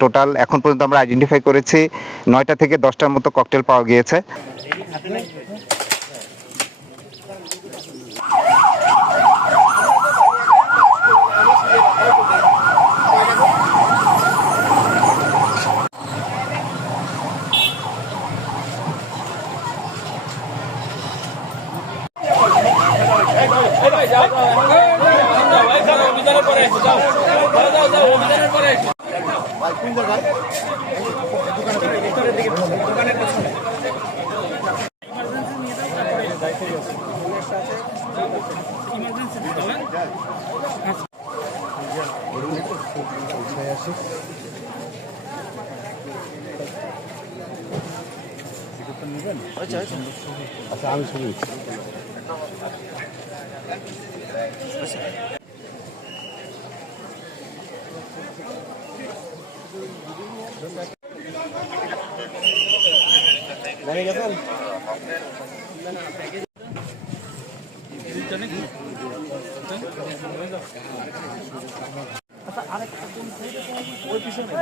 Total এখন পর্যন্ত আমরা আইডেন্টিফাই করেছি 9টা থেকে 10টার মতো ককটেল পাওয়া গিয়েছে। আচ্ছা আমি শুনি গেছেন ওই পিছনে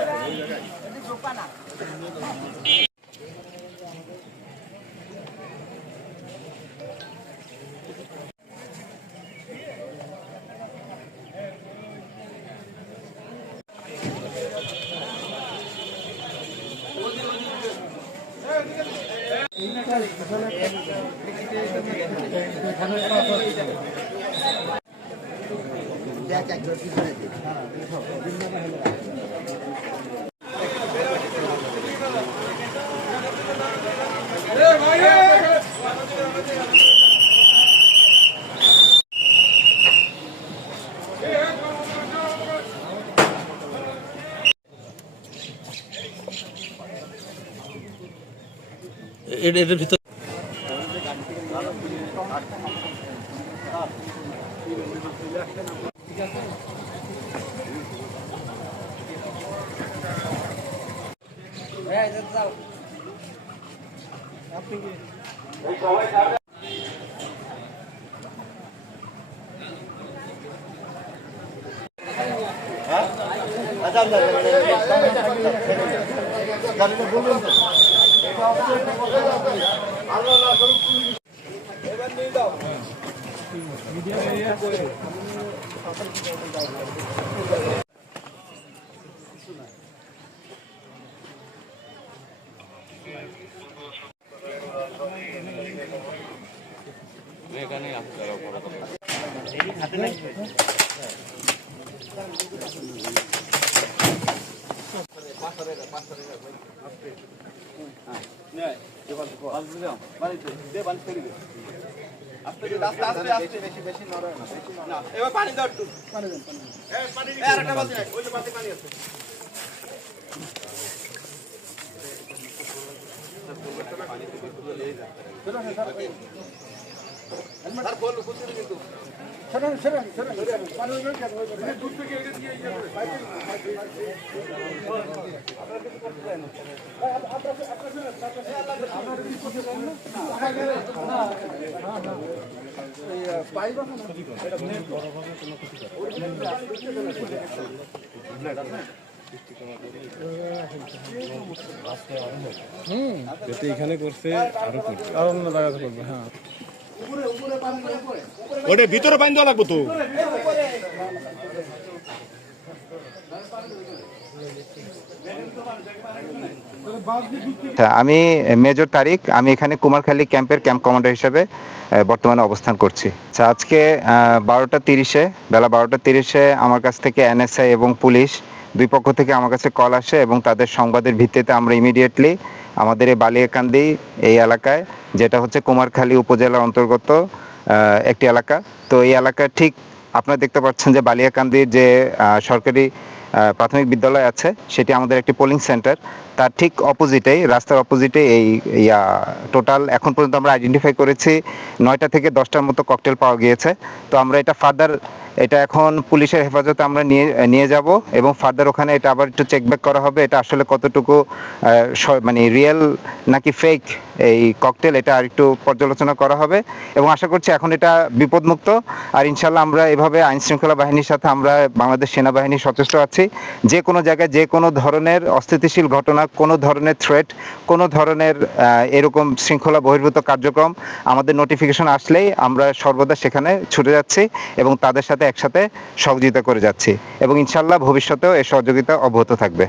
এটার ভিতর পানি দাও একটু পানি দেন পানি আরেকটা বালতি নাই ওই যে বালতি পানি আছে আর বল কুচি কিন্তু সরেন সরেন সরেন পানি ওই কেন ওই দুধ থেকে এটা দিয়ে ইয়া করে আপনারা কিছু করতে চান না আপনারা কিছু করতে চান না পাইব না এটা বড় ভাবে কোনো কিছু করে এখানে করছে আরো করবে আরো অন্য জায়গাতে করবে হ্যাঁ ওটা ভিতরে পানি দেওয়া লাগবে তো আমি মেজর তারিক, আমি এখানে কুমারখালী ক্যাম্পের ক্যাম্প কমান্ডার হিসেবে বর্তমানে অবস্থান করছি। আজকে 12টা 30-এ বেলা 12টা 30-এ আমার কাছ থেকে এনএসআই এবং পুলিশ দুই পক্ষ থেকে আমার কাছে কল আসে এবং তাদের সংবাদের ভিত্তিতে আমরা ইমিডিয়েটলি আমাদের এই বালিয়াকান্দি এই এলাকায়, যেটা হচ্ছে কুমারখালী উপজেলার অন্তর্গত একটি এলাকা, তো এই এলাকার ঠিক আপনারা দেখতে পাচ্ছেন যে বালিয়াকান্দির যে সরকারি প্রাথমিক বিদ্যালয় আছে সেটি আমাদের একটি পোলিং সেন্টার, তার ঠিক অপোজিটেই, রাস্তার অপোজিটে এই টোটাল এখন পর্যন্ত আমরা আইডেন্টিফাই করেছি 9টা থেকে 10টার মতো ককটেল পাওয়া গিয়েছে। তো আমরা এটা এখন পুলিশের হেফাজতে আমরা নিয়ে যাব এবং ফার্দার ওখানে এটা আবার একটু চেক ব্যাক করা হবে, এটা আসলে কতটুকু মানে রিয়েল নাকি ফেক এই ককটেল, এটা আর একটু পর্যালোচনা করা হবে এবং আশা করছি এখন এটা বিপদমুক্ত। আর ইনশাল্লাহ আমরা এভাবে আইন শৃঙ্খলা বাহিনীর সাথে আমরা বাংলাদেশ সেনাবাহিনী সচেষ্ট আছি। যে কোনো জায়গায় যে কোনো ধরনের অস্থিতিশীল ঘটনা, কোনো ধরনের থ্রেট, কোনো ধরনের এরকম শৃঙ্খলা বহির্ভূত কার্যক্রম আমাদের নোটিফিকেশন আসলেই আমরা সর্বদা সেখানে ছুটে যাচ্ছি এবং তাদের সাথে একসাথে সহযোগিতা করে যাচ্ছি এবং ইনশাল্লাহ ভবিষ্যতেও এই সহযোগিতা অব্যাহত থাকবে।